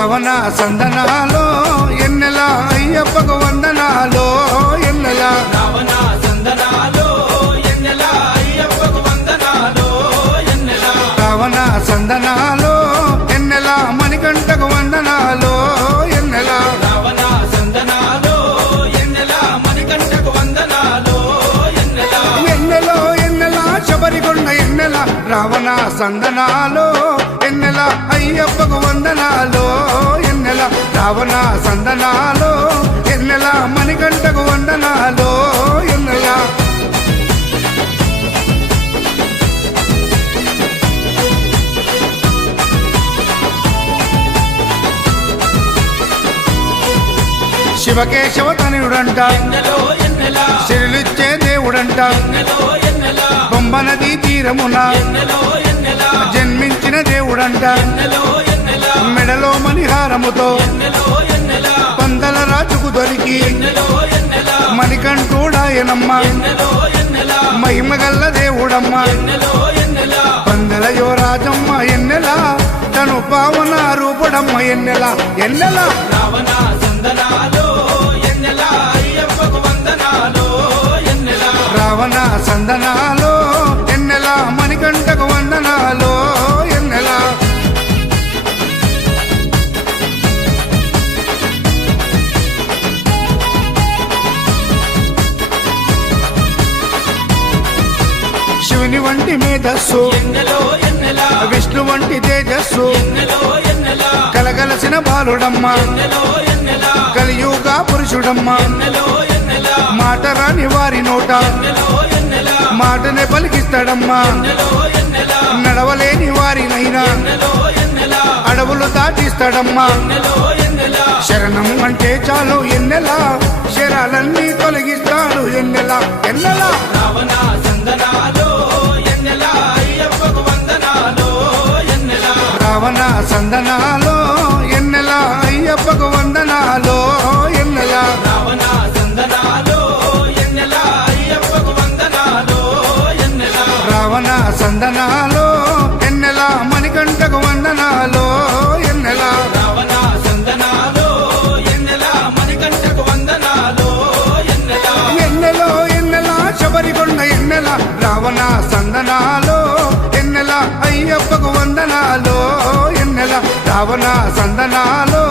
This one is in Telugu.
రావణ సందనాలో ఎన్నెల అయ్యప్పకు వందనాలో ఎన్నెల రావణ సందనాలో ఎన్నెల అయ్యప్పకు వందనాలో ఎన్నెల రావణ సందనాలో ఎన్నెల మణికంఠకు వందనాలో ఎన్నెల రావణ సందనాలో ఎన్నెల మణికంఠకు వందనాలో ఎన్నెల ఎన్నెలో ఎన్నెల శబరికొండ ఎన్నెల రావణ సందనాలో ఎన్నెల అయ్యప్పకు వందనాలో ఎన్నెల రావణ సందనాలో ఎన్నెల మణికంఠకు వందనాలో ఎన్నెల శివకేశవ తనయుడంట ఎన్నెలో ఎన్నెల సిరులిచ్చే దేవుడంట ఎన్నెలో ఎన్నెల బొమ్మ నదీ తీరమున ఎన్నెలో ఎన్నెల జన్మించిన దేవుడంట ఎన్నెలో ఎన్నెల మెడలో మణిహారముతో ఎన్నెలో ఎన్నెల పందల రాజుకు దొరికి ఎన్నెలో ఎన్నెల మణికంఠుడాయనమ్మ ఎన్నెలో ఎన్నెల మహిమగల్ల దేవుడమ్మ ఎన్నెలో ఎన్నెల పందల యువరాజమ్మ ఎన్నెల తను పావన రూపుడమ్మ ఎన్నెల ఎన్నెల రావణ సందనాలో ఎన్నెల అయ్యప్పకు వందనాలో ఎన్నెల రావణ సందనాలో ఎన్నెల మణికంఠకు వందనాలో ఎన్నెల శివుని వంటి మేధస్సు ఎన్నెలో ఎన్నెల విష్ణు వంటి తేజస్సు ఎన్నెలో ఎన్నెల కలగలసిన బాలుడమ్మ ఎన్నెలో ఎన్నెల కలియుగ పురుషుడమ్మ ఎన్నెలో ఎన్నెల మాట రాని వారి నోట ఎన్నెలో ఎన్నెల మాటనే పలికిస్తాడమ్మా ఎన్నెలో ఎన్నెల నడవలేని వారినైనా ఎన్నెలో ఎన్నెల అడవులు దాటిస్తాడమ్మా ఎన్నెలో ఎన్నెల శరణం అంటే చాలు ఎన్నెల శరాలన్నీ తొలగిస్తాడు ఎన్నెల ఎన్నెల రావణ సందనాలో ఎన్నెల అయ్యప్పకు వందనాలో ఎన్నెల రావణ సందనాలో ఎన్నెల అయ్యప్పకు వందనాలో ఎన్నెల రావణ సందనాలో ఎన్నెల అయ్యప్పకు వందనాలో ఎన్నెల రావణ సందనాలో ఎన్నెల మణికంఠకు వందనాలో ఎన్నెల రావణ సందనాలో ఎన్నెల మణికంఠకు వందనాలో ఎన్నెల ఎన్నెలో ఎన్నెల శబరికొండ ఎన్నెల రావణ సందనాలో ఎన్నెల అయ్యప్పకు వందనాలో ఎన్నెల రావణ సందనాలో